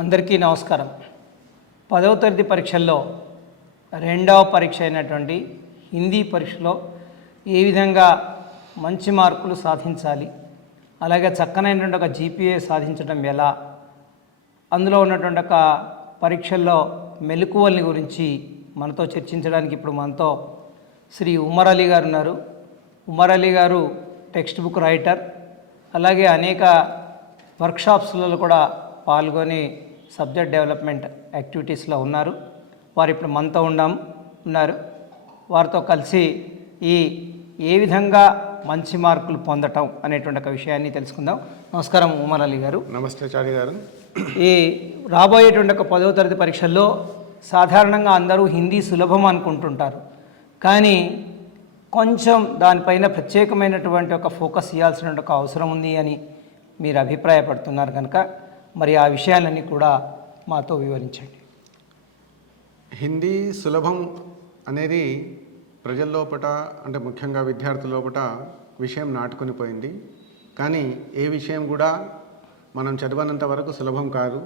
అందరికీ నమస్కారం. 10వ తరగతి పరీక్షల్లో రెండవ పరీక్ష అయినటువంటి హిందీ పరీక్షలో ఏ విధంగా మంచి మార్కులు సాధించాలి, అలాగే చక్కనైనటువంటి ఒక జీపీఏ సాధించడం ఎలా, అందులో ఉన్నటువంటి ఒక పరీక్షల్లో మెలకువల్ని గురించి మనతో చర్చించడానికి ఇప్పుడు మనతో శ్రీ ఉమర్ అలీ గారు ఉన్నారు. ఉమర్ అలీ గారు టెక్స్ట్ బుక్ రైటర్, అలాగే అనేక వర్క్షాప్స్లలో కూడా పాల్గొని సబ్జెక్ట్ డెవలప్మెంట్ యాక్టివిటీస్లో ఉన్నారు. వారు ఇప్పుడు మనతో ఉన్నారు. వారితో కలిసి ఏ విధంగా మంచి మార్కులు పొందటం అనేటువంటి ఒక విషయాన్ని తెలుసుకుందాం. నమస్కారం ఉమర్ అలీ గారు. నమస్తే చారి గారు. ఈ రాబోయేటువంటి ఒక 10వ తరగతి పరీక్షల్లో సాధారణంగా అందరూ హిందీ సులభం అనుకుంటుంటారు, కానీ కొంచెం దానిపైన ప్రత్యేకమైనటువంటి ఒక ఫోకస్ ఇవ్వాల్సిన ఒక అవసరం ఉంది అని మీరు అభిప్రాయపడుతున్నారు కనుక మరి ఆ విషయాలన్నీ కూడా మాతో వివరించండి. హిందీ సులభం అనేది ప్రజల లోపట, అంటే ముఖ్యంగా విద్యార్థుల లోపట విషయం నాటుకొని పోయింది. కానీ ఏ విషయం కూడా మనం చదవనంత వరకు సులభం కాదు.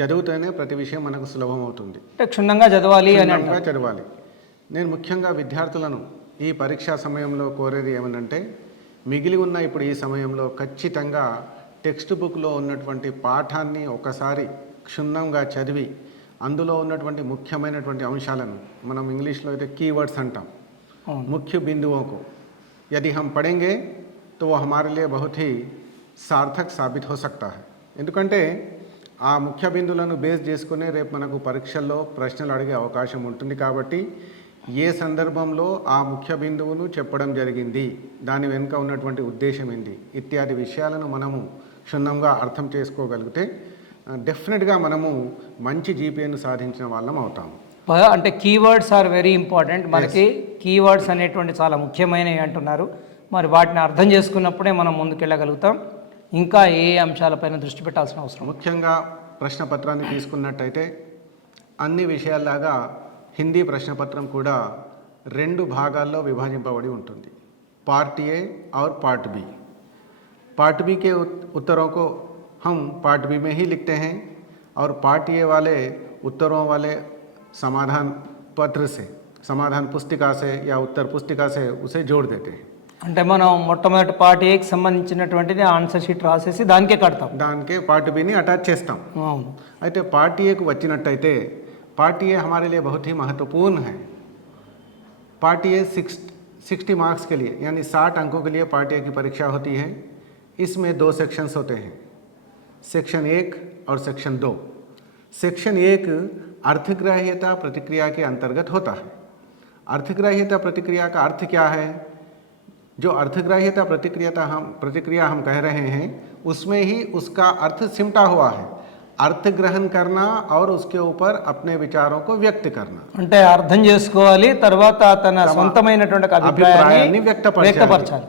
చదివితేనే ప్రతి విషయం మనకు సులభం అవుతుంది. క్షుణ్ణంగా చదవాలి అని చదవాలి. నేను ముఖ్యంగా విద్యార్థులను ఈ పరీక్షా సమయంలో కోరేది ఏమనంటే, మిగిలి ఉన్న ఇప్పుడు ఈ సమయంలో ఖచ్చితంగా టెక్స్ట్ బుక్లో ఉన్నటువంటి పాఠాన్ని ఒకసారి క్షుణ్ణంగా చదివి అందులో ఉన్నటువంటి ముఖ్యమైనటువంటి అంశాలను, మనం ఇంగ్లీష్లో అయితే కీవర్డ్స్ అంటాం, ముఖ్య బిందువుకు यदि हम पढ़ेंगे तो वो हमारे लिए बहुत ही సార్థక్ సాబిత్ హో సక్తా హై. ఎందుకంటే ఆ ముఖ్య బిందువులను బేస్ చేసుకునే రేపు మనకు పరీక్షల్లో ప్రశ్నలు అడిగే అవకాశం ఉంటుంది. కాబట్టి ఏ సందర్భంలో ఆ ముఖ్య బిందువును చెప్పడం జరిగింది, దాని వెనుక ఉన్నటువంటి ఉద్దేశం ఏంటి ఇత్యాది విషయాలను మనము క్షుణ్ణంగా అర్థం చేసుకోగలిగితే డెఫినెట్గా మనము మంచి జీపీఏను సాధించిన వాళ్ళం అవుతాము. అంటే కీవర్డ్స్ ఆర్ వెరీ ఇంపార్టెంట్. మనకి కీవర్డ్స్ అనేటువంటి చాలా ముఖ్యమైనవి అంటున్నారు. మరి వాటిని అర్థం చేసుకున్నప్పుడే మనం ముందుకెళ్ళగలుగుతాం. ఇంకా ఏ అంశాలపైన దృష్టి పెట్టాల్సిన అవసరం? ముఖ్యంగా ప్రశ్నపత్రాన్ని తీసుకున్నట్టయితే అన్ని విషయాల్లాగా హిందీ ప్రశ్నపత్రం కూడా 2 భాగాల్లో విభజింపబడి ఉంటుంది. पार्ट ए और पार्ट बी. पार्ट बी के उत्तरों को हम पार्ट बी में ही लिखते हैं और पार्ट ए वाले उत्तरों वाले समाधान पत्र से, समाधान पुस्तिका से या उत्तर पुस्तिका से उसे जोड़ देते हैं. అంటే మనం మొట్టమొదటి పార్ట్ ఏకి సంబంధించినటువంటిది ఆన్సర్ షీట్ రాసేసి దానికే కడతాం, దానికే పార్ట్ బిని అటాచ్ చేస్తాం. అయితే పార్ట్ ఏకు వచ్చినట్టయితే पार्ट ए हमारे लिए बहुत ही महत्वपूर्ण है. पार्ट ए 60 मार्क्स के लिए, यानी 60 अंकों के लिए पार्ट ए की परीक्षा होती है. इसमें 2 सेक्शंस होते हैं, सेक्शन 1 और सेक्शन 2. सेक्शन 1 अर्थग्राह्यता प्रतिक्रिया के अंतर्गत होता है. अर्थग्राह्यता प्रतिक्रिया का अर्थ क्या है? जो अर्थग्राह्यता प्रतिक्रिया हम कह रहे हैं, उसमें ही उसका अर्थ सिमटा हुआ है. अर्थ ग्रहण करना और उसके ऊपर अपने विचारों को व्यक्त करना. అంటే అర్థం చేసుకోవాలి, తర్వాత తన సొంతమైనటువంటి అభిప్రాయాన్ని వ్యక్తపరచాలి.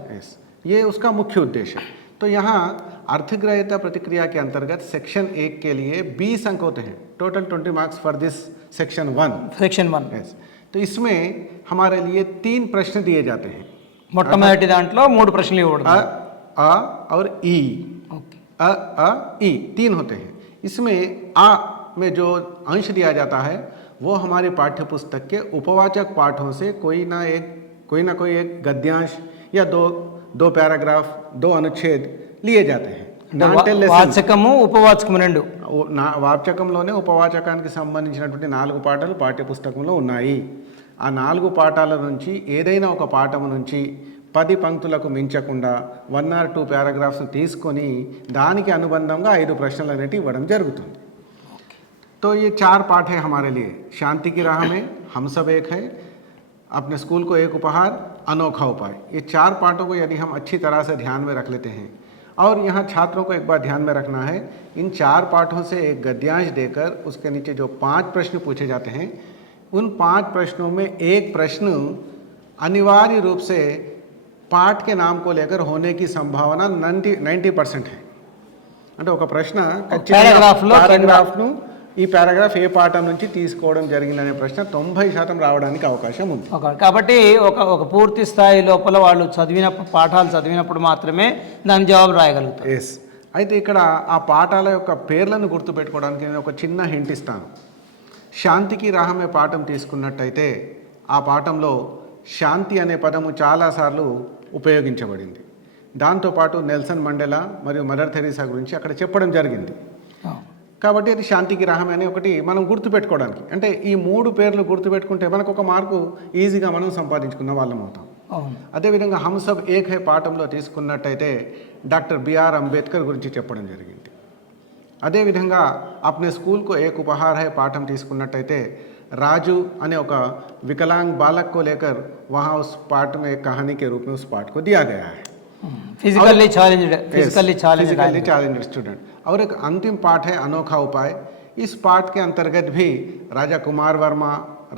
ये उसका मुख्य उद्देश्य है. तो यहाँ अर्थग्राह्यता प्रतिक्रिया के अंतर्गत सेक्शन 1 के लिए 20 अंक होते हैं. Total 20 marks for this section 1. तो इसमें हमारे लिए 3 प्रश्न दिए जाते हैं. మొట్టమొదటి దాంట్లో 3 ప్రశ్నలు ఇవ్వబడతాయి. अ और ई. अ ई 3 होते हैं. इसमें आ में जो अंश दिया जाता है वो हमारे पाठ्य पुस्तक के उपवाचक पाठों से कोई ना कोई एक गद्यांश या दो पैराग्राफ, 2 अनुच्छेद लिए जाते हैं. వాచకము ఉపవాచకము 2. వాచకంలోనే ఉపవాచకానికి సంబంధించినటువంటి 4 పాఠాలు పాఠ్య పుస్తకంలో ఉన్నాయి. ఆ 4 పాఠాల నుంచి ఏదైనా ఒక పాఠం నుంచి 10 పంక్తులకు మించకుండా 1 or 2 पैराग्राफ्स తీసుకొని దానికి అనుబంధంగా 5 ప్రశ్నలు అనేవి ఇవ్వడం జరుగుతుంది. तो ये 4 पाठ है हमारे लिए. शांति की राह में, हम सब एक है, अपने स्कूल को एक उपहार, अनोखा उपाय. ये 4 पाठों को यदि हम अच्छी तरह से ध्यान में रख लेते हैं, और यहाँ छात्रों को एक बात ध्यान में रखना है, इन 4 पाठों से एक गद्यांश देकर उसके नीचे जो 5 प्रश्न पूछे जाते हैं, उन 5 प्रश्नों में एक प्रश्न अनिवार्य रूप से पाठ के नाम को लेकर होने की संभावना 90% है. అంటే ఒక ప్రశ్న పారాగ్రాఫ్ను ఈ పారాగ్రాఫ్ ఏ పాఠం నుంచి తీసుకోవడం జరిగిందనే ప్రశ్న 90% రావడానికి అవకాశం ఉంది. కాబట్టి ఒక పూర్తి స్థాయి లోపల వాళ్ళు పాఠాలు చదివినప్పుడు మాత్రమే దాని జవాబు రాయగలుగుతారు. అయితే ఇక్కడ ఆ పాఠాల యొక్క పేర్లను గుర్తుపెట్టుకోవడానికి నేను ఒక చిన్న హింట్ ఇస్తాను. శాంతికి రాహమే పాఠం తీసుకున్నట్టయితే ఆ పాఠంలో శాంతి అనే పదము చాలాసార్లు ఉపయోగించబడింది. దాంతోపాటు నెల్సన్ మండేలా మరియు మదర్ థెరీసా గురించి అక్కడ చెప్పడం జరిగింది. కాబట్టి అది శాంతికి రాహమే అని ఒకటి మనం గుర్తుపెట్టుకోవడానికి, అంటే ఈ 3 పేర్లు గుర్తుపెట్టుకుంటే మనకు ఒక మార్కు ఈజీగా మనం సంపాదించుకున్న వాళ్ళం అవుతాం. అదేవిధంగా హమ్ సబ్ ఏక్ హై పాఠంలో తీసుకున్నట్టయితే డాక్టర్ బిఆర్ అంబేద్కర్ గురించి చెప్పడం జరిగింది. అదేవిధంగా అప్నే స్కూల్కు ఏక్ ఉపహార్ హై పాఠం తీసుకున్నట్టయితే రాజు అనే ఒక వికలాంగ్ बालक को लेकर वहाँ उस पाठ में एक कहानी के रूप में उस पाठ को दिया गया है. Physically challenged student. और एक अंतिम पाठ है अनोखा उपाय. इस पाठ के अंतर्गत भी राजा कुमार वर्मा,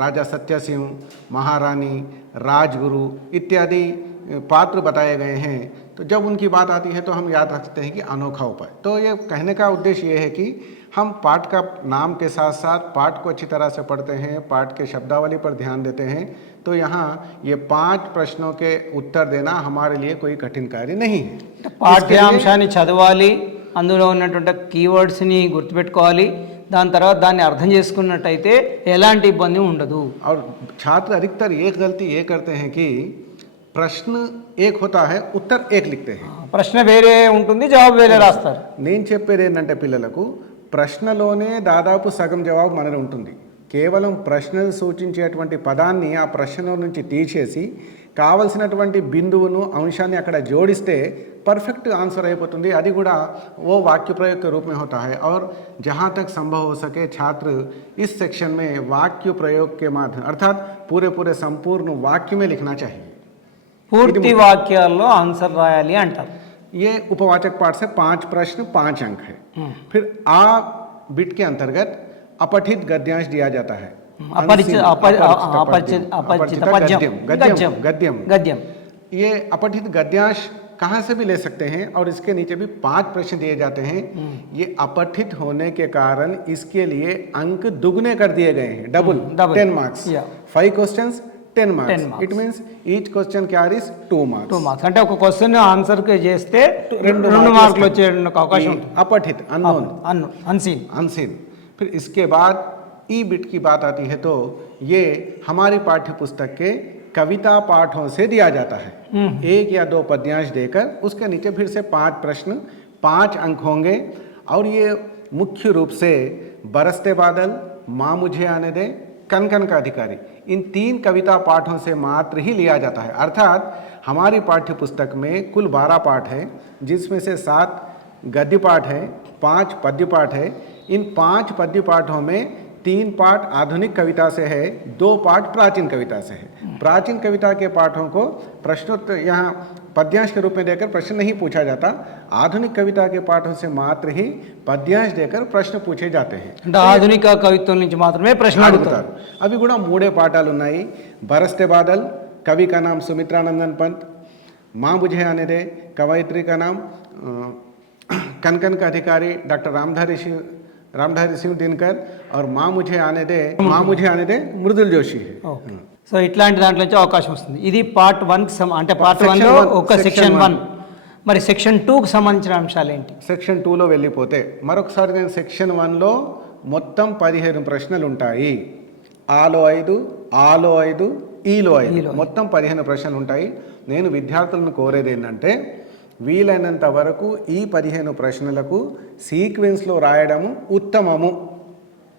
राजा सत्य सिंह, महारानी, राजगुरु इत्यादि पात्र बताए गए हैं. तो जब उनकी बात आती है तो हम याद रखते हैं कि अनोखा उपाय. तो ये कहने का उद्देश्य ये है कि हम पाठ का नाम के साथ साथ पाठ को अच्छी तरह से पढ़ते हैं, पाठ के शब्दावली पर ध्यान देते हैं. तो यहाँ ये 5 प्रश्नों के उत्तर देना हमारे लिए कोई कठिन कार्य नहीं है. పాఠ్యాంశాన్ని చదవాలి, అందులో ఉన్నటువంటి కీవర్డ్స్ని గుర్తుపెట్టుకోవాలి, దాని తర్వాత దాన్ని అర్థం చేసుకున్నట్టయితే ఎలాంటి ఇబ్బంది ఉండదు. और छात्र अधिकतर एक गलती ये करते हैं कि प्रश्न एक होता है, उत्तर एक लिखते हैं. ప్రశ్న వేరే ఉంటుంది, జవాబు వేరే రాస్తారు. నేను చెప్పేది ఏంటంటే పిల్లలకు ప్రశ్నలోనే దాదాపు సగం జవాబు మనది ఉంటుంది. కేవలం ప్రశ్నలు సూచించేటువంటి పదాన్ని ఆ ప్రశ్నలో నుంచి తీసేసి కావలసినటువంటి బిందువును అంశాన్ని అక్కడ జోడిస్తే परफेक्ट आंसर అయిపోతుంది. అది కూడా वो वाक्य प्रयोग के रूप में होता है. और जहाँ तक संभव हो सके छात्र इस सेक्शन में वाक्य प्रयोग के माध्यम अर्थात पूरे संपूर्ण वाक्य में लिखना चाहिए. పూర్తి వాక్యాల్లో ఆన్సర్ రాయాలి అంటారు. ये उपवाचक पाठ से 5 प्रश्न 5 अंक है. फिर आ बिट के अंतर्गत अपठित गद्यांश दिया जाता है. गद्यम. ये अपठित गद्यांश कहाँ से भी ले सकते हैं और इसके नीचे भी 5 प्रश्न दिए जाते हैं. ये अपठित होने के कारण इसके लिए अंक दुगने कर दिए गए हैं, double 10 marks. 5 questions 10 marks. It means each question carries 2 marks. 2 marks అంటే ఒక క్వశ్చన్ ఆన్సర్ చేస్తే 2 మార్కులు వచ్చే అవకాశం ఉంటుంది. अपठित अननोन अनसीन. फिर इसके बाद ई बिट की बात आती है तो ये हमारी पाठ्य पुस्तक के कविता पाठों से दिया जाता है. 1 या 2 पद्यांश देकर उसके नीचे फिर से 5 प्रश्न 5 अंक होंगे. और ये मुख्य रूप से बरसते बादल, माँ मुझे आने दे, कन कन का अधिकारी, इन 3 कविता पाठों से मात्र ही लिया जाता है. अर्थात हमारी पाठ्य पुस्तक में कुल 12 पाठ है, जिसमें से 7 गद्य पाठ है, 5 पद्य पाठ है. इन 5 पद्य पाठों में 3 पाठ आधुनिक कविता से है, 2 पाठ प्राचीन कविता से है. प्राचीन कविता के पाठों को प्रश्नोत्तर यहाँ पद्यांश के रूप में देकर प्रश्न नहीं पूछा जाता. आधुनिक कविता के पाठों से मात्र ही पद्यांश देकर प्रश्न पूछे जाते हैं. ఆధునిక కవిత్వం నుంచి మాత్రమే ప్రశ్న అడుగుతారు. అవి కూడా 3 పాఠాలు ఉన్నాయి. बरसते बादल कवि का नाम सुमित्रानंदन पंत, माँ मुझे आने दे कवयित्री का नाम कन कन का अधिकारी डॉक्टर रामधारी सिंह दिनकर, और माँ मुझे आने दे मृदुल जोशी है. సో ఇట్లాంటి దాంట్లో నుంచి అవకాశం వస్తుంది. ఇది పార్ట్ 1 అంటే పార్ట్ 1లో ఒక సెక్షన్ 1. మరి సెక్షన్ 2కు సంబంధించిన అంశాలు ఏంటి? సెక్షన్ 2లో వెళ్ళిపోతే మరొకసారి నేను సెక్షన్ 1లో మొత్తం 15 ప్రశ్నలు ఉంటాయి. ఆలో 5, ఆలో 5, ఈలో 5 మొత్తం 15 ప్రశ్నలు ఉంటాయి. నేను విద్యార్థులను కోరేది ఏంటంటే వీలైనంత వరకు ఈ 15 ప్రశ్నలకు సీక్వెన్స్లో రాయడము ఉత్తమము,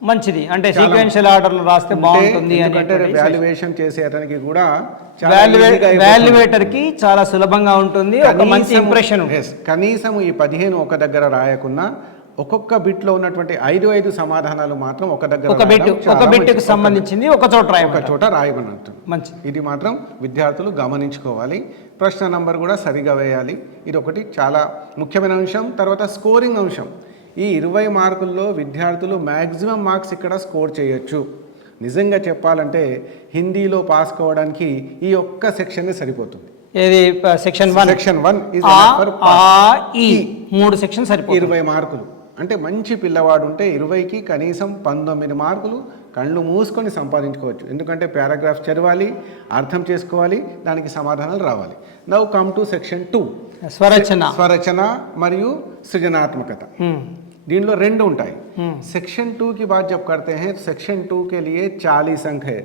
మంచిది. అంటే సీక్వెన్షియల్ ఆర్డర్లో రాస్తే బాగుంటుంది. అంటే వాల్యుయేషన్ చేసే అతనికి కూడా వాల్యుయేటర్కి చాలా సులభంగా ఉంటుంది, ఒక మంచి ఇంప్రెషన్. కనీసం ఈ 15 ఒక దగ్గర రాయకున్నా ఒక్కొక్క బిట్లో ఉన్నటువంటి 5 సమాధానాలు మాత్రం ఒక దగ్గర ఒక బిట్కి సంబంధించింది ఒక చోట రాయమన్నట్టు మంచిది. ఇది మాత్రం విద్యార్థులు గమనించుకోవాలి. ప్రశ్న నంబర్ కూడా సరిగా వేయాలి. ఇది ఒకటి చాలా ముఖ్యమైన అంశం. తర్వాత స్కోరింగ్ అంశం. ఈ 20 మార్కుల్లో విద్యార్థులు మ్యాక్సిమం మార్క్స్ ఇక్కడ స్కోర్ చేయొచ్చు. నిజంగా చెప్పాలంటే హిందీలో పాస్ కావడానికి ఈ ఒక్క సెక్షన్ సరిపోతుంది. ఏది సెక్షన్ 1 3 సెక్షన్ సరిపోతుంది. 20 మార్కులు అంటే మంచి పిల్లవాడు ఉంటే 20కి కనీసం 19 మార్కులు కళ్ళు మూసుకొని సంపాదించుకోవచ్చు. ఎందుకంటే పారాగ్రాఫ్ చదవాలి, అర్థం చేసుకోవాలి, దానికి సమాధానాలు రావాలి. Now come to section 2. స్వరచన మరియు సృజనాత్మకత దీనిలో రెండు ఉంటాయి सेक्शन 2 की बात जब करते हैं सेक्शन 2 के लिए 40 अंक है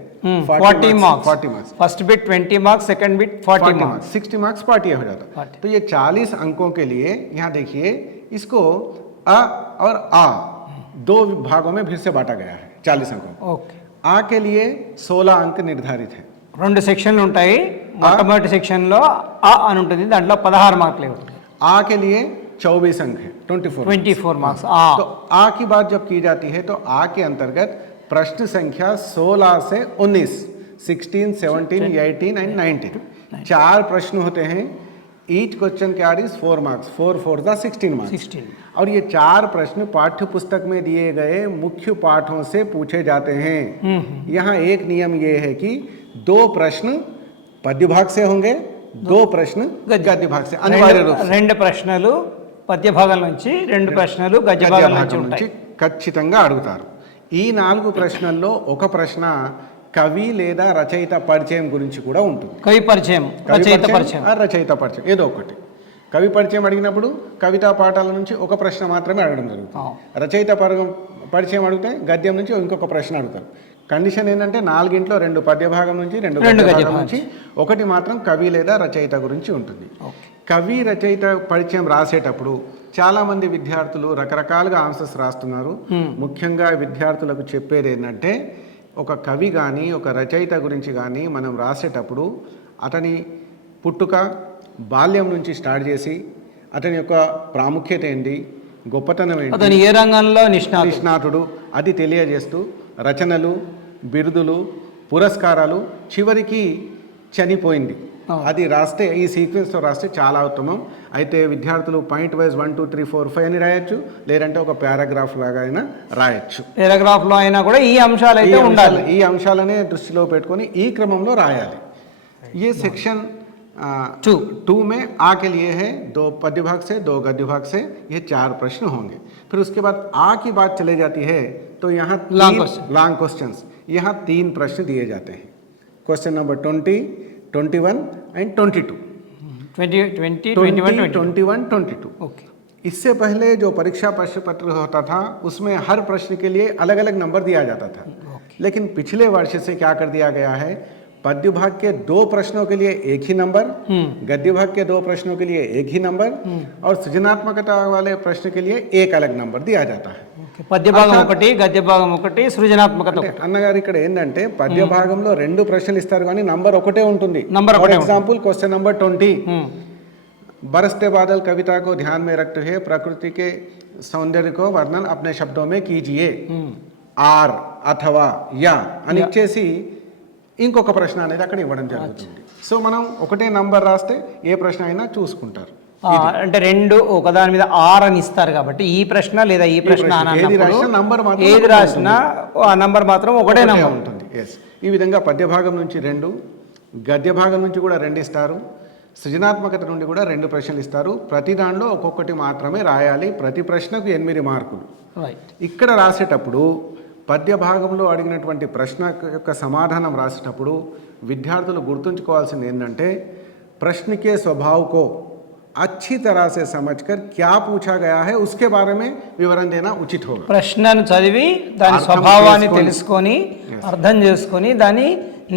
40 marks first bit 20 marks second bit 40 marks 60 marks part हो जाता। तो ये 40 अंकों के लिए यहाँ देखिए इसको अ और आ दो भागों में फिर से बांटा गया है 40 अंकों। ओके आ के लिए 16 अंक निर्धारित है। రెండు సెక్షన్లు ఉంటాయి మొట్టమొదటి సెక్షన్లో ఆ అని ఉంటుంది దాంట్లో 16 మార్కులే ఉంటాయి। आ के लिए 24 अंक है 24 मार्क्स आ। तो आ की बात जब की जाती है तो आ के अंतर्गत प्रश्न संख्या 16 से 19 16 17 18 एंड 19 चार प्रश्न होते हैं। Each question carries 4 marks 4 4 the 16 marks. और ये चार प्रश्न पाठ्य पुस्तक में दिए गए मुख्य पाठों से पूछे जाते हैं। यहाँ एक नियम ये है कि 2 प्रश्न पद्य भाग से होंगे 2 प्रश्न गद्य भाग से अनिवार्य रूप से। రెండు ప్రశ్నలు పద్య భాగం నుంచి రెండు ప్రశ్నలు గద్య భాగం నుంచి ఉంటాయి ఖచ్చితంగా అడుగుతారు। ఈ 4 ప్రశ్నల్లో ఒక ప్రశ్న కవి లేదా రచయిత పరిచయం గురించి కూడా ఉంటుంది। కవి పరిచయం రచయిత పరిచయం రచయిత పరిచయం ఏదో ఒకటి। కవి పరిచయం అడిగినప్పుడు కవితా పాఠాల నుంచి ఒక ప్రశ్న మాత్రమే అడగడం జరుగుతుంది। రచయిత పరిచయం అడిగితే గద్యం నుంచి ఇంకొక ప్రశ్న అడుగుతారు। కండిషన్ ఏంటంటే 4గింట్లో 2 పద్య భాగం నుంచి 2 గద్య భాగం నుంచి ఒకటి మాత్రం కవి లేదా రచయిత గురించి ఉంటుంది। కవి రచయిత పరిచయం రాసేటప్పుడు చాలామంది విద్యార్థులు రకరకాలుగా ఆన్సర్స్ రాస్తున్నారు। ముఖ్యంగా విద్యార్థులకు చెప్పేది ఏంటంటే ఒక కవి కానీ ఒక రచయిత గురించి కానీ మనం రాసేటప్పుడు అతని పుట్టుక బాల్యం నుంచి స్టార్ట్ చేసి అతని యొక్క ప్రాముఖ్యత ఏంటి గొప్పతనం ఏంటి అతని ఏ రంగంలో నిష్ణాతుడు అది తెలియజేస్తూ రచనలు బిరుదులు పురస్కారాలు చివరికి చనిపోయింది అది రాస్తే ఈ సీక్వెన్స్తో రాస్తే చాలా ఉత్తమం। అయితే విద్యార్థులు పాయింట్ వైజ్ 1 2 3 4 5 అని రాయొచ్చు లేదంటే ఒక పారాగ్రాఫ్ లాగా అయినా రాయొచ్చు। పారాగ్రాఫ్లో అయినా కూడా ఈ అంశాలు అయితే ఉండాలి। ఈ అంశాలనే దృష్టిలో పెట్టుకొని ఈ క్రమంలో రాయాలి। ये सेक्शन 2 में आ के लिए है 2 पद्य भाग से 2 गद्य भाग से ये 4 प्रश्न होंगे। फिर उसके बाद आ की बात चले जाती है तो यहाँ लॉन्ग क्वेश्चंस यहाँ 3 प्रश्न दिए जाते हैं। Question number 20 21 and 22 21 okay. इससे पहले जो परीक्षा प्रश्न पत्र होता था उसमें हर प्रश्न के लिए अलग अलग नंबर दिया जाता था। लेकिन पिछले वर्ष से क्या कर दिया गया है पद्य भाग के 2 प्रश्नों के लिए एक ही नंबर गद्य भाग के 2 प्रश्नों के लिए एक ही नंबर और सृजनात्मकता वाले प्रश्न के लिए एक अलग नंबर दिया जाता है। పద్య భాగం ఒకటి గద్య భాగం ఒకటి సృజనాత్మకత అన్నగారు ఇక్కడ ఏంటంటే పద్య భాగంలో 2 ప్రశ్నలు ఇస్తారు కానీ నంబర్ ఒకటే ఉంటుంది। ఫర్ ఎగ్జాంపుల్ క్వశ్చన్ నంబర్ 20 बरसते बादल कविता को ध्यान में रखते हुए प्रकृति के सौंदर्य को वर्णन अपने शब्दों में कीजिए ఆర్ అథవా యా అని ఇచ్చేసి ఇంకొక ప్రశ్న అనేది అక్కడ ఇవ్వడం జరుగుతుంది। సో మనం ఒకటే నంబర్ రాస్తే ఏ ప్రశ్న అయినా చూసుకుంటారు। అంటే 2 ఒకదాని మీద ఆర్ అని ఇస్తారు కాబట్టి ఈ ప్రశ్న లేదా ఈ ప్రశ్న ఏది రాసినా ఆ నంబర్ మాత్రం ఒకటే నంబర్ ఉంటుంది। ఈ విధంగా పద్య భాగం నుంచి 2 గద్య భాగం నుంచి కూడా 2 ఇస్తారు సృజనాత్మకత నుండి కూడా 2 ప్రశ్నలు ఇస్తారు। ప్రతి దానిలో ఒక్కొక్కటి మాత్రమే రాయాలి ప్రతి ప్రశ్నకు 8 మార్కులు। ఇక్కడ రాసేటప్పుడు పద్య భాగంలో అడిగినటువంటి ప్రశ్న యొక్క సమాధానం రాసేటప్పుడు విద్యార్థులు గుర్తుంచుకోవాల్సింది ఏంటంటే प्रश्न के स्वभाव को अच्छी तरह से समझकर क्या पूछा गया है उसके बारे में विवरण देना उचित होगा। ప్రశ్నను చదివి దాని స్వభావాన్ని తెలుసుకొని అర్థం చేసుకొని దాని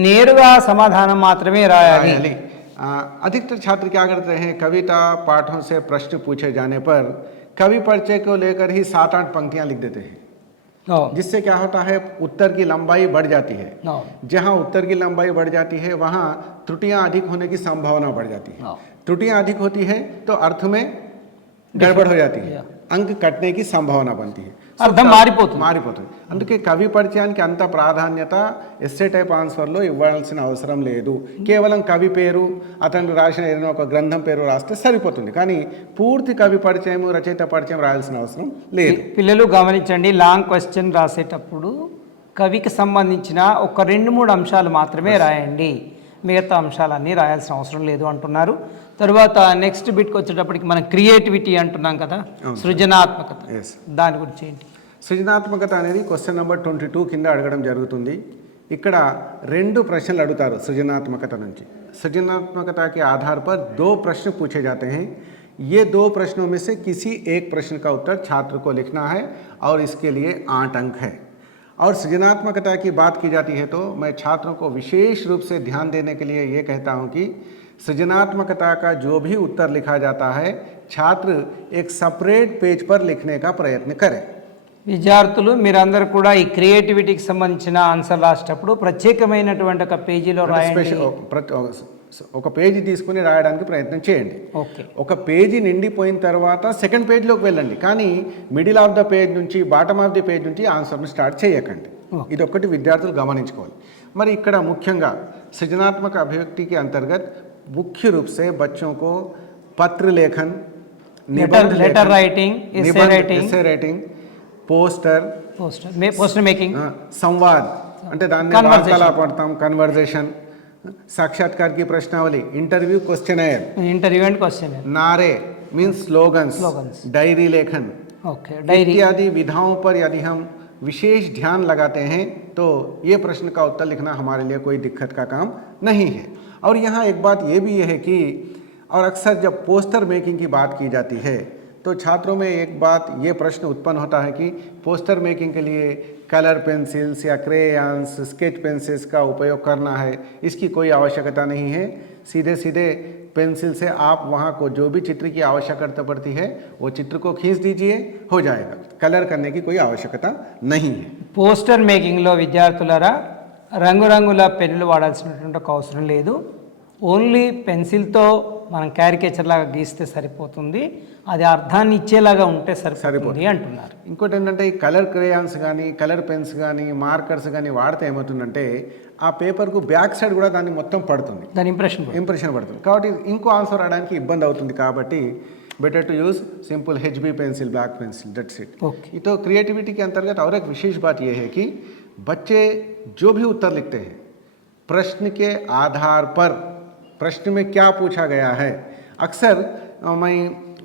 నేరుగా సమాధానం మాత్రమే రాయాలి। अधिकतर छात्र क्या करते हैं कविता पाठों से प्रश्न पूछे जाने पर कवि परिचय को लेकर ही 7-8 पंक्तियां लिख देते हैं जिससे क्या होता है उत्तर की लंबाई बढ़ जाती है। जहां उत्तर की लंबाई बढ़ जाती है वहां त्रुटियां अधिक होने की संभावना बढ़ जाती है। त्रुटियां अधिक होती है तो अर्थ में गड़बड़ हो जाती है अंक कटने की संभावना बनती है అర్థం మారిపోతుంది। అందుకే కవి పరిచయానికి అంత ప్రాధాన్యత ఎస్సే టైప్ ఆన్సర్లో ఇవ్వాల్సిన అవసరం లేదు। కేవలం కవి పేరు అతను రాసిన ఏదైనా ఒక గ్రంథం పేరు రాస్తే సరిపోతుంది కానీ పూర్తి కవి పరిచయం రచయిత పరిచయం రాయాల్సిన అవసరం లేదు। పిల్లలు గమనించండి లాంగ్ క్వశ్చన్ రాసేటప్పుడు కవికి సంబంధించిన ఒక 2-3 అంశాలు మాత్రమే రాయండి మిగతా అంశాలన్నీ రాయాల్సిన అవసరం లేదు అంటున్నారు। తర్వాత నెక్స్ట్ బిట్కి వచ్చేటప్పటికి మనం క్రియేటివిటీ అంటున్నాం కదా సృజనాత్మకత దాని గురించి ఏంటి? సృజనాత్మకత అనేది క్వశ్చన్ నెంబర్ 22 కింద అడగడం జరుగుతుంది। ఇక్కడ రెండు ప్రశ్నలు అడుగుతారు సృజనాत्मकత నుంచి सृजनात्मकता के आधार पर 2 प्रश्न पूछे जाते हैं। ये 2 प्रश्नों में से किसी एक प्रश्न का उत्तर छात्र को लिखना है और इसके लिए 8 अंक है। और सृजनात्मकता की बात की जाती है तो मैं छात्रों को विशेष रूप से ध्यान देने के लिए ये कहता हूँ कि सृजनात्मकता का जो भी उत्तर लिखा जाता है छात्र एक सेपरेट पेज पर लिखने का प्रयत्न करें। విద్యార్థులు మీరందరూ కూడా ఈ క్రియేటివిటీకి సంబంధించిన ఆన్సర్ రాసేటప్పుడు ప్రత్యేకమైనటువంటి ఒక పేజీలో రాయండి. ఒక పేజీ తీసుకుని రాయడానికి ప్రయత్నం చేయండి. ఓకే. ఒక పేజీ నిండిపోయిన తర్వాత సెకండ్ పేజ్లోకి వెళ్ళండి, కానీ మిడిల్ ఆఫ్ ద పేజ్ నుంచి బాటమ్ ఆఫ్ ది పేజ్ నుంచి ఆన్సర్ను స్టార్ట్ చేయకండి. ఇది ఒక్కటి విద్యార్థులు గమనించుకోవాలి. మరి ఇక్కడ ముఖ్యంగా సృజనాत्मक अभिव्यक्ति के अंतर्गत मुख्य रूप से बच्चों को पत्र लेखन, letter writing, essay writing, poster making, సంవాద్ అంటే దాన్ని వార్తాలాపం అంటాం, కన్వర్జేషన్, साक्षात्कार की प्रश्नावली, interview questionnaire, interview and questionnaire, नारे मीन्स स्लोगन्स, डायरी लेखन, ओके, डायरी इत्यादि विधाओं पर यदि हम विशेष ध्यान लगाते हैं तो ये प्रश्न का उत्तर लिखना हमारे लिए कोई दिक्कत का काम नहीं है। और यहाँ एक बात ये भी है कि और अक्सर जब पोस्टर मेकिंग की बात की जाती है तो छात्रों में एक बात ये प्रश्न उत्पन्न होता है कि पोस्टर मेकिंग के लिए कलर पेंसिल्स या क्रेयॉन्स, स्केच पेंसिल्स का उपयोग करना है, इसकी कोई आवश्यकता नहीं है। सीधे सीधे पेंसिल से आप वहाँ को जो भी चित्र की आवश्यकता पड़ती है वो चित्र को खींच दीजिए, हो जाएगा। कलर करने की कोई आवश्यकता नहीं है। పోస్టర్ మేకింగ్లో విద్యార్థులారా రంగురంగుల పెన్నులు వాడాల్సినటువంటి ఒక అవసరం లేదు. ఓన్లీ పెన్సిల్తో మనం క్యారికేచర్ లాగా గీస్తే సరిపోతుంది, అది అర్థాన్ని ఇచ్చేలాగా ఉంటే సరిపోతుంది అంటున్నారు. ఇంకోటి ఏంటంటే ఈ కలర్ క్రేయాన్స్ కానీ కలర్ పెన్స్ కానీ మార్కర్స్ కానీ వాడితే ఏమవుతుందంటే ఆ పేపర్కు బ్యాక్ సైడ్ కూడా దాన్ని మొత్తం పడుతుంది, దాని ఇంప్రెషన్ పడుతుంది. కాబట్టి ఇంకో ఆన్సర్ రాయడానికి ఇబ్బంది అవుతుంది. కాబట్టి better to use simple HB pencil, black pencil, that's it. Okay. तो क्रिएटिविटी के अंतर्गत और एक विशेष बात यह है कि बच्चे जो भी उत्तर लिखते हैं प्रश्न के आधार पर, प्रश्न में क्या पूछा गया है। अक्सर मैं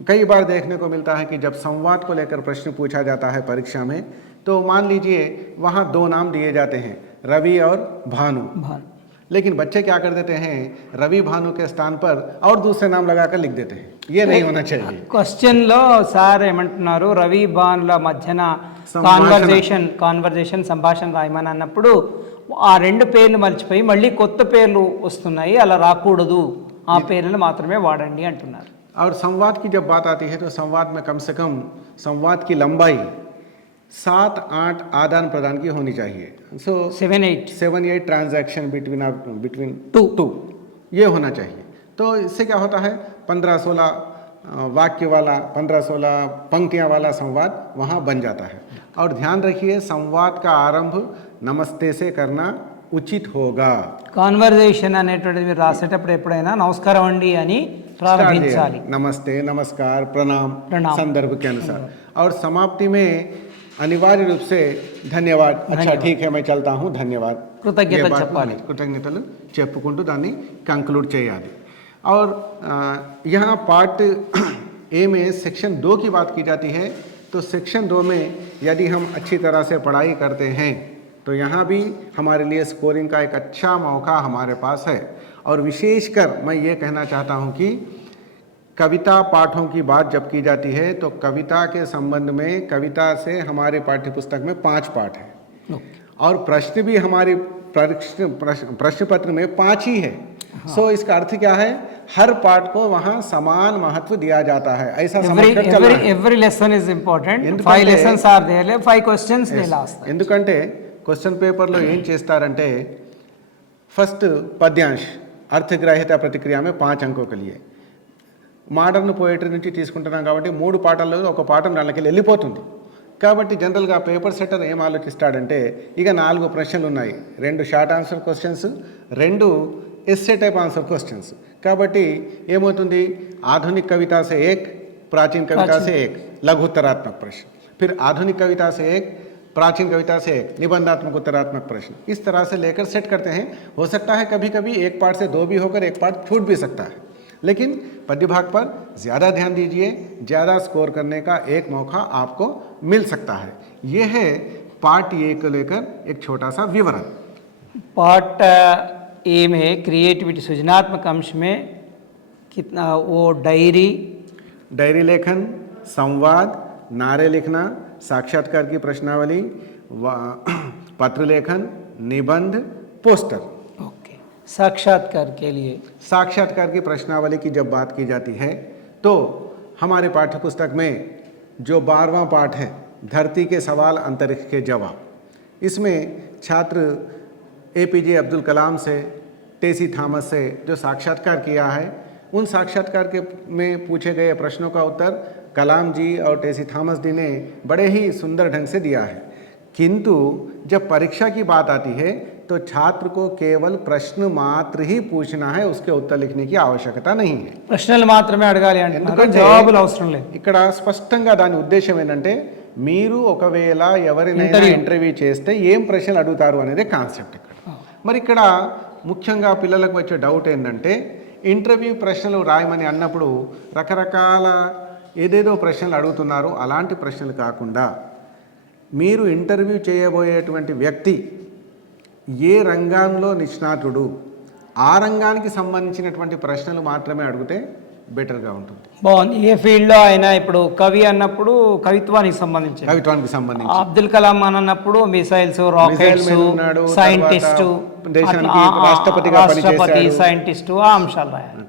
कई बार देखने को मिलता है कि जब संवाद को लेकर प्रश्न पूछा जाता है परीक्षा में तो मान लीजिए वहाँ 2 नाम दिए जाते हैं, रवि और भानु। लेकिन बच्चे क्या कर देते हैं, रवि भानु के स्थान पर और दूसरे नाम लगाकर लिख देते हैं। ये नहीं होना चाहिए। क्वेश्चन लो సార్ ఏమంటున్నారు, రవి భానుల మధ్యన కాన్వర్జేషన్ సంభాషణ రాయమని అన్నప్పుడు ఆ 2 పేర్లు మర్చిపోయి మళ్ళీ కొత్త పేర్లు వస్తున్నాయి, అలా రాకూడదు, ఆ పేర్లను మాత్రమే వాడండి అంటున్నారు। और संवाद की जब बात आती है तो संवाद में कम से कम संवाद की लंबाई 7-8 आदान प्रदान की होनी चाहिए। सो 7-8 ट्रांजैक्शन बिटवीन टू ये होना चाहिए। तो इससे क्या होता है 15-16 वाक्य वाला, 15-16 पंक्तियाँ वाला संवाद वहाँ बन जाता है। और ध्यान रखिए संवाद का आरंभ नमस्ते से करना उचित होगा। కాన్వర్జేషన్ అనేటువంటిది మీరు రాసేటప్పుడు ఎప్పుడైనా నమస్కారం అండి అని ప్రారంభించాలి। नमस्ते, नमस्कार, प्रणाम संदर्भ के अनुसार। और समाप्ति में अनिवार्य रूप से धन्यवाद, अच्छा ठीक है मैं चलता हूँ, धन्यवाद, కృతజ్ఞతలు చెప్పుకుంటూ దాన్ని కంక్లూడ్ చేయాలి। और यहाँ पार्ट ए में सेक्शन 2 की बात की जाती है तो सेक्शन 2 में यदि हम अच्छी तरह से पढ़ाई करते हैं तो यहाँ भी हमारे लिए स्कोरिंग का एक अच्छा मौका हमारे पास है। और विशेषकर मैं ये कहना चाहता हूँ कि कविता पाठों की बात जब की जाती है तो कविता के संबंध में कविता से हमारे पाठ्यपुस्तक में 5 पाठ है और प्रश्न भी हमारे प्रश्न पत्र में 5 ही है। सो इसका अर्थ क्या है, हर पाठ को वहाँ समान महत्व दिया जाता है, ऐसा समझकर चलना है। every lesson is important, 5 lessons are there, 5 questions they'll ask. ఎందుకంటే క్వశ్చన్ పేపర్లో ఏం చేస్తారంటే ఫస్ట్ పద్యాంశ్ అర్థగ్రాహ్యత ప్రతిక్రియ में 5 अंकों के लिए మోడర్న్ పోయిటరీ నుంచి తీసుకుంటున్నాం కాబట్టి 3 పాఠాల్లో ఒక పాఠం దానికి వెళ్ళిపోతుంది। కాబట్టి జనరల్గా పేపర్ సెటర్ ఏం ఆలోచిస్తాడంటే ఇక 4 ప్రశ్నలు ఉన్నాయి, 2 short answer questions, 2 essay type answer questions. కాబట్టి ఏమవుతుంది, आधुनिक कविता से 1, प्राचीन कविता से 1 लघु उत्तरात्मक प्रश्न, फिर आधुनिक कविता से 1, प्राचीन कविता से 1 निबंधात्मक उत्तरात्मक प्रश्न, इस तरह से लेकर सेट करते हैं। हो सकता है कभी कभी एक पार्ट से 2 भी होकर एक पार्ट छूट भी सकता है, लेकिन पद्य भाग पर ज़्यादा ध्यान दीजिए, ज़्यादा स्कोर करने का एक मौका आपको मिल सकता है। ये है पार्ट ए को लेकर एक छोटा सा विवरण। पार्ट ए में क्रिएटिविटी सृजनात्मक अंश में कितना वो डायरी लेखन, संवाद, नारे लिखना, साक्षात्कार की प्रश्नावली, पत्र लेखन, निबंध, पोस्टर। ओके, साक्षात्कार के लिए साक्षात्कार की प्रश्नावली की जब बात की जाती है तो हमारे पाठ्यपुस्तक में जो 12वां पाठ है धरती के सवाल अंतरिक्ष के जवाब, इसमें छात्र APJ अब्दुल कलाम से, टेसी थॉमस से जो साक्षात्कार किया है, उन साक्षात्कार के में पूछे गए प्रश्नों का उत्तर कलाम जी और टेसी थॉमस जी ने बड़े ही सुंदर ढंग से दिया है। किंतु जब परीक्षा की बात आती है तो छात्र को केवल प्रश्न मात्र ही पूछना है, उसके उत्तर लिखने की आवश्यकता नहीं है। ప్రశ్నలు మాత్రమే అడగాలి అంటే ఎందుకంటే జవాబులు అవసరం లేదు. ఇక్కడ స్పష్టంగా దాని ఉద్దేశం ఏంటంటే మీరు ఒకవేళ ఎవరినైనా ఇంటర్వ్యూ చేస్తే ఏం ప్రశ్నలు అడుగుతారు అనేది కాన్సెప్ట్ ఇక్కడ. మరి ఇక్కడ ముఖ్యంగా పిల్లలకు వచ్చే డౌట్ ఏంటంటే ఇంటర్వ్యూ ప్రశ్నలు రాయమని అన్నప్పుడు రకరకాల ఏదేదో ప్రశ్నలు అడుగుతున్నారు. అలాంటి ప్రశ్నలు కాకుండా మీరు ఇంటర్వ్యూ చేయబోయేటువంటి వ్యక్తి ఏ రంగంలో నిష్ణాతుడు, ఆ రంగానికి సంబంధించినటువంటి ప్రశ్నలు మాత్రమే అడిగితే బెటర్గా ఉంటుంది. బాగుంది. ఏ ఫీల్డ్లో అయినా ఇప్పుడు కవి అన్నప్పుడు కవిత్వానికి సంబంధించి, అబ్దుల్ కలాం అని అన్నప్పుడు మిసైల్స్, రాకెట్స్, సైంటిస్టు, రాష్ట్రపతి, సైంటిస్టు, ఆ అంశాలు రాయాలి.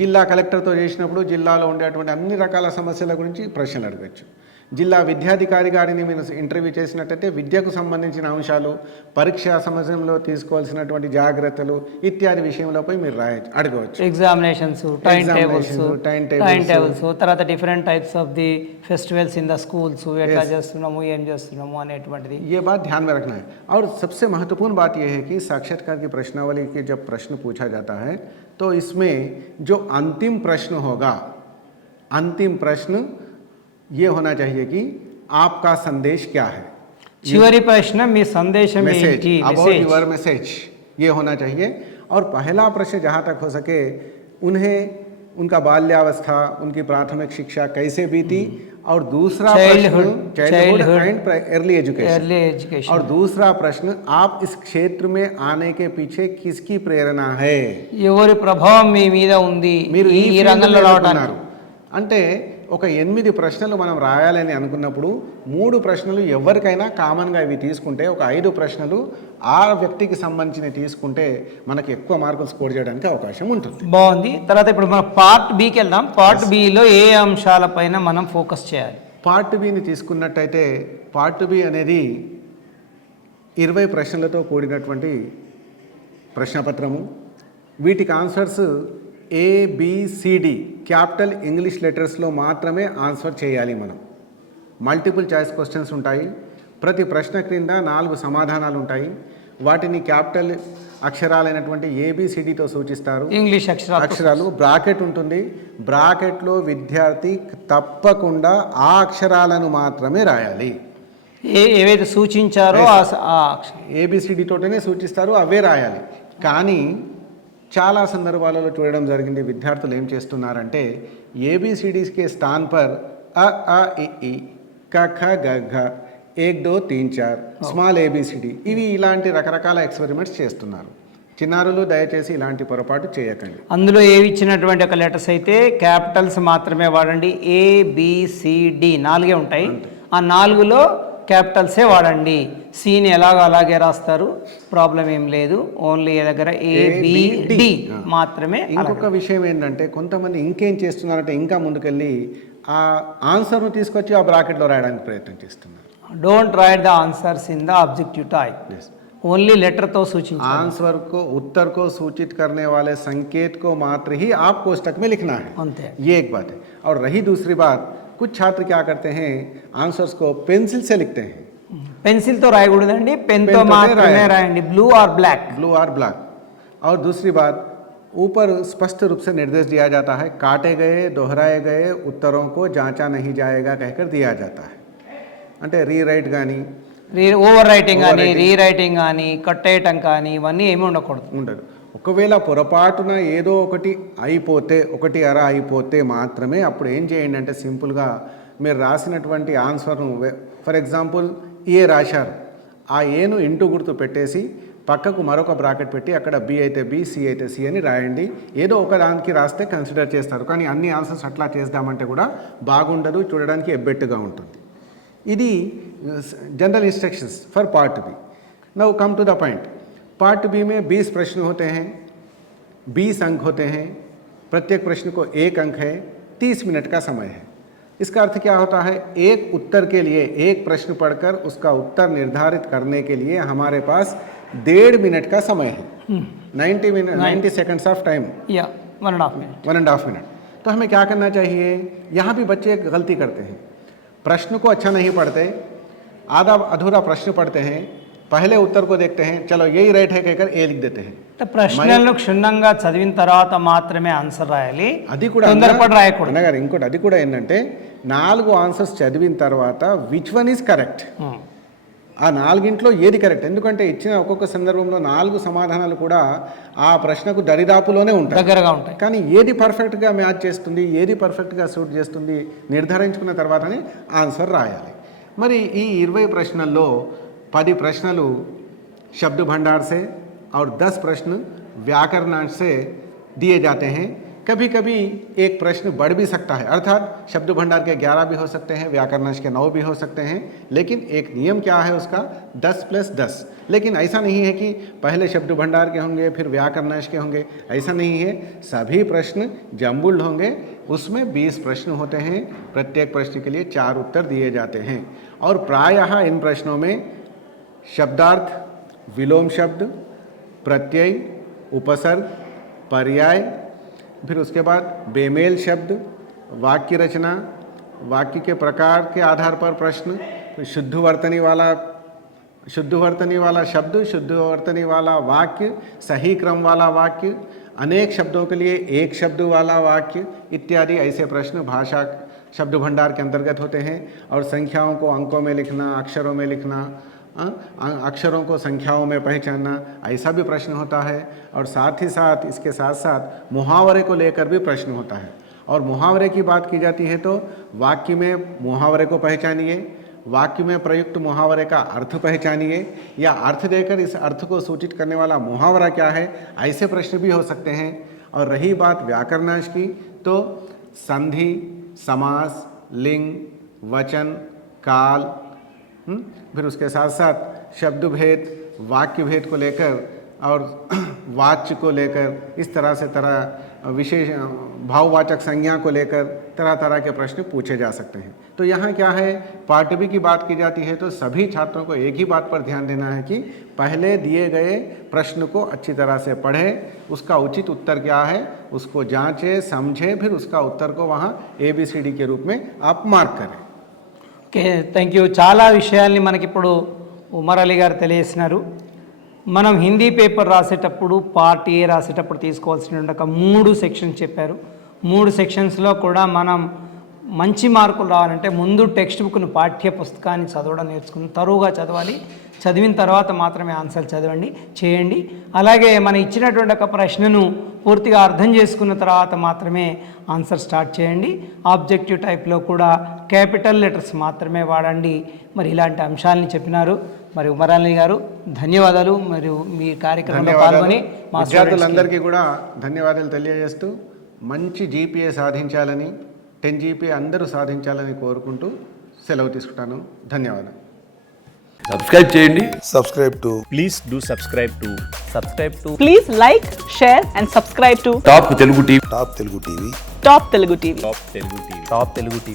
జిల్లా కలెక్టర్తో చేసినప్పుడు జిల్లాలో ఉండేటువంటి అన్ని రకాల సమస్యల గురించి ప్రశ్నలు అడగచ్చు. జిల్లా విద్యాధికారి గారిని మీరు ఇంటర్వ్యూ చేసినట్టయితే విద్యకు సంబంధించిన అంశాలు, పరీక్షా సమయంలో తీసుకోవాల్సినటువంటి జాగ్రత్తలు ఇత్యాది విషయంలోపై మీరు అడగవచ్చు. ఎగ్జామినేషన్స్, టైం టేబుల్స్, తర్వాత different types of the festivals in the schools, ఎట్లా చేస్తున్నాము, ఏం చేస్తున్నాము అనేటువంటిది. ये बात ध्यान में रखना है. और सबसे महत्वपूर्ण बात यह है कि साक्षात्कार की प्रश्नावली के जब प्रश्न पूछा जाता है तो इसमें जो अंतिम प्रश्न होगा, अंतिम प्रश्न ये होना चाहिए कि आपका संदेश क्या है. చివరి ప్రశ్న మీ సందేశం ఏంటి, अबाउट योर मैसेज, ये होना चाहिए. और पहला प्रश्न जहाँ तक हो सके उन्हें उनका बाल्यावस्था, उनकी प्राथमिक शिक्षा कैसे बीती, और दूसरा चाइल्डहुड एंड अर्ली एजुकेशन, और दूसरा प्रश्न आप इस क्षेत्र में आने के पीछे किसकी प्रेरणा है, ఎవరి ప్రభావం మీ మీద ఉంది మీరు ఈ రంగంలో రావడానికి. అంటే ఒక 8 ప్రశ్నలు మనం రాయాలని అనుకున్నప్పుడు 3 ప్రశ్నలు ఎవరికైనా కామన్గా ఇవి తీసుకుంటే, ఒక 5 ప్రశ్నలు ఆ వ్యక్తికి సంబంధించిన తీసుకుంటే మనకి ఎక్కువ మార్కులు స్కోర్ చేయడానికి అవకాశం ఉంటుంది. బాగుంది. తర్వాత ఇప్పుడు మనం పార్ట్ బికి వెళ్దాం. పార్ట్ బిలో ఏ అంశాలపైన మనం ఫోకస్ చేయాలి? పార్ట్ బిని తీసుకున్నట్టయితే పార్ట్ బి అనేది 20 ప్రశ్నలతో కూడినటువంటి ప్రశ్నపత్రము. వీటికి ఆన్సర్స్ ABCD క్యాపిటల్ ఇంగ్లీష్ లెటర్స్లో మాత్రమే ఆన్సర్ చేయాలి. మనం మల్టిపుల్ చాయిస్ క్వశ్చన్స్ ఉంటాయి. ప్రతి ప్రశ్న క్రింద 4 సమాధానాలు ఉంటాయి. వాటిని క్యాపిటల్ అక్షరాలైనటువంటి ABCDతో సూచిస్తారు. ఇంగ్లీష్ అక్షరాలు. బ్రాకెట్ ఉంటుంది. బ్రాకెట్లో విద్యార్థి తప్పకుండా ఆ అక్షరాలను మాత్రమే రాయాలి. ఏవైతే సూచించారో ABCD తోటనే సూచిస్తారు, అవే రాయాలి. కానీ చాలా సందర్భాలలో చూడడం జరిగింది, విద్యార్థులు ఏం చేస్తున్నారంటే ABCDs के स्थान पर अ आ इ ई क ख ग घ 1 2 3 4 స్మాల్ ABCD ఇవి ఇలాంటి రకరకాల ఎక్స్పెరిమెంట్స్ చేస్తున్నారు. చిన్నారులు దయచేసి ఇలాంటి పొరపాటు చేయకండి. అందులో ఏవి ఇచ్చినటువంటి ఒక లెటర్స్ అయితే క్యాపిటల్స్ మాత్రమే వాడండి. ABCD 4 ఉంటాయి. ఆ 4లో క్యాపిటల్సే వాడండి. సీని అలాగే రాస్తారు, ప్రాబ్లం ఏం లేదు. ఓన్లీ దగ్గర ABD మాత్రమే. ఇంకొక విషయం ఏంటంటే కొంతమంది ఇంకేం చేస్తున్నారంటే ఇంకా ముందుకెళ్ళి ఆ ఆన్సర్ను తీసుకొచ్చి ఆ బ్రాకెట్లో రాయడానికి ప్రయత్నం చేస్తున్నారు. Don't write the answers in the objective type, only letter तो सूचित आंसर को उत्तर को सूचित करने वाले संकेत को मात्र ही आप कोष्टक में लिखना है. ये एक बात है. और रही दूसरी बात, कुछ छात्र क्या करते हैं, आंसर्स को पेंसिल से लिखते हैं. पेंसिल तो रायकूडదండి, पेन तो मात्रమే రాయండి. ब्लू और ब्लैक. और दूसरी बात, ऊपर स्पष्ट रूप से निर्देश दिया जाता है, काटे गए दोहराए गए उत्तरों को जांचा नहीं जाएगा कहकर दिया जाता है. అంటే రీరైట్ కానీ, ఓవర్ రైటింగ్ కానీ, రీరైటింగ్ కానీ, కట్టేయటం కానీ ఇవన్నీ ఏమీ ఉండదు. ఒకవేళ పొరపాటున ఏదో ఒకటి అయిపోతే, ఒకటి అర అయిపోతే మాత్రమే అప్పుడు ఏం చేయండి అంటే సింపుల్గా మీరు రాసినటువంటి ఆన్సర్ను, ఫర్ ఎగ్జాంపుల్ ఏ రాశారు, ఆ ఏను ఇంటూ గుర్తు పెట్టేసి పక్కకు మరొక బ్రాకెట్ పెట్టి అక్కడ బి అయితే బి, సి అయితే సి అని రాయండి. ఏదో ఒక దానికి రాస్తే కన్సిడర్ చేస్తారు, కానీ అన్ని ఆన్సర్స్ అట్లా చేద్దామంటే కూడా బాగుండదు, చూడడానికి ఎబ్బెట్టుగా ఉంటుంది. ఇది general instructions for part B. Now come to the point. Part B में 20 प्रश्न होते हैं, 20 अंक होते हैं, प्रत्येक प्रश्न को 1 अंक है, 30 मिनट का समय है. इसका अर्थ क्या होता है, एक उत्तर के लिए एक प्रश्न पढ़कर उसका उत्तर निर्धारित करने के लिए हमारे पास 1.5 मिनट का समय है. 90 सेकंड्स ऑफ टाइम, या 1.5 मिनट. 1.5 मिनट. तो हमें क्या करना चाहिए, यहाँ भी बच्चे एक गलती करते हैं, प्रश्न को अच्छा नहीं पढ़ते, आधा अधूरा प्रश्न पढ़ते हैं, पहले उत्तर को देखते हैं, चलो यही राइट है कहकर ए लिख देते हैं. అంటే ప్రశ్నలను క్షుణ్ణంగా చదివిన తర్వాత మాత్రమే ఆన్సర్ రాయాలి, అది కూడా తొందరపడి రాయకూడదు. అన్నగారు ఇంకోటి అది కూడా ఏంటంటే 4 ఆన్సర్స్ చదివిన తర్వాత విచ్ వన్ ఈజ్ కరెక్ట్, ఆ 4గింట్లో ఏది కరెక్ట్. ఎందుకంటే ఇచ్చిన ఒక్కొక్క సందర్భంలో 4 సమాధానాలు కూడా ఆ ప్రశ్నకు దరిదాపులోనే ఉంటాయి, దగ్గరగా ఉంటాయి. కానీ ఏది పర్ఫెక్ట్గా మ్యాచ్ చేస్తుంది, ఏది పర్ఫెక్ట్గా సూట్ చేస్తుంది నిర్ధారించుకున్న తర్వాతనే ఆన్సర్ రాయాలి. మరి ఈ 20 ప్రశ్నల్లో 10 प्रश्नలు शब्द भंडार से और 10 प्रश्न व्याकरणांश से दिए जाते हैं. कभी कभी एक प्रश्न बढ़ भी सकता है, अर्थात शब्द भंडार के 11 भी हो सकते हैं, व्याकरणांश के 9 भी हो सकते हैं, लेकिन एक नियम क्या है उसका 10 + 10. लेकिन ऐसा नहीं है कि पहले शब्द भंडार के होंगे फिर व्याकरणांश के होंगे, ऐसा नहीं है. सभी प्रश्न जम्बुल्ड होंगे, उसमें 20 प्रश्न होते हैं, प्रत्येक प्रश्न के लिए 4 उत्तर दिए जाते हैं. और प्रायः इन प्रश्नों में शब्दार्थ, विलोम शब्द, प्रत्यय, उपसर्ग, पर्याय, फिर उसके बाद बेमेल शब्द, वाक्य रचना, वाक्य के प्रकार के आधार पर प्रश्न, शुद्धवर्तनी वाला शब्द, शुद्धवर्तनी वाला वाक्य, सही क्रम वाला वाक्य, अनेक शब्दों के लिए एक शब्द वाला वाक्य इत्यादि ऐसे प्रश्न भाषा शब्द भंडार के अंतर्गत होते हैं. और संख्याओं को अंकों में लिखना, अक्षरों में लिखना, अक्षरों को संख्याओं में पहचानना, ऐसा भी प्रश्न होता है. और साथ ही साथ इसके साथ साथ मुहावरे को लेकर भी प्रश्न होता है. और मुहावरे की बात की जाती है तो वाक्य में मुहावरे को पहचानिए, वाक्य में प्रयुक्त मुहावरे का अर्थ पहचानिए, या अर्थ देकर इस अर्थ को सूचित करने वाला मुहावरा क्या है, ऐसे प्रश्न भी हो सकते हैं. और रही बात व्याकरणांश की, तो संधि, समास, लिंग, वचन, काल, फिर उसके साथ साथ शब्द भेद, वाक्य भेद को लेकर और वाच्य को लेकर, इस तरह से तरह विशेष भाववाचक संज्ञा को लेकर तरह तरह के प्रश्न पूछे जा सकते हैं. तो यहाँ क्या है, पार्ट बी की बात की जाती है तो सभी छात्रों को एक ही बात पर ध्यान देना है कि पहले दिए गए प्रश्न को अच्छी तरह से पढ़ें, उसका उचित उत्तर क्या है उसको जांचें, समझें, फिर उसका उत्तर को वहाँ ABCD के रूप में आप मार्क करें. Okay, thank you. చాలా విషయాల్ని మనకిప్పుడు ఉమర్ అలీ గారు తెలియజేసినారు. మనం హిందీ పేపర్ రాసేటప్పుడు పార్ట్ ఏ రాసేటప్పుడు తీసుకోవాల్సిన ఒక 3 సెక్షన్స్ చెప్పారు. 3 సెక్షన్స్లో కూడా మనం మంచి మార్కులు రావాలంటే ముందు టెక్స్ట్ బుక్ను, పాఠ్య పుస్తకాన్ని చదవడం నేర్చుకుని తరువుగా చదవాలి. చదివిన తర్వాత మాత్రమే ఆన్సర్ చేయండి. అలాగే మన ఇచ్చినటువంటి ఒక ప్రశ్నను పూర్తిగా అర్థం చేసుకున్న తర్వాత మాత్రమే ఆన్సర్ స్టార్ట్ చేయండి. ఆబ్జెక్టివ్ టైప్లో కూడా క్యాపిటల్ లెటర్స్ మాత్రమే వాడండి. మరి ఇలాంటి అంశాలని చెప్పినారు. మరి ఉమర్ అలీ గారు ధన్యవాదాలు. మరియు మీ కార్యక్రమంలో పాల్గొని మా విద్యార్థులందరికీ కూడా ధన్యవాదాలు తెలియజేస్తూ మంచి GPA సాధించాలని, 10 GPA అందరూ సాధించాలని కోరుకుంటూ సెలవు తీసుకుంటాను. ధన్యవాదాలు. సబ్స్క్రైబ్ చేయండి. Please do subscribe to Please like, share and subscribe to top Telugu TV. Top Telugu TV. Top Telugu TV.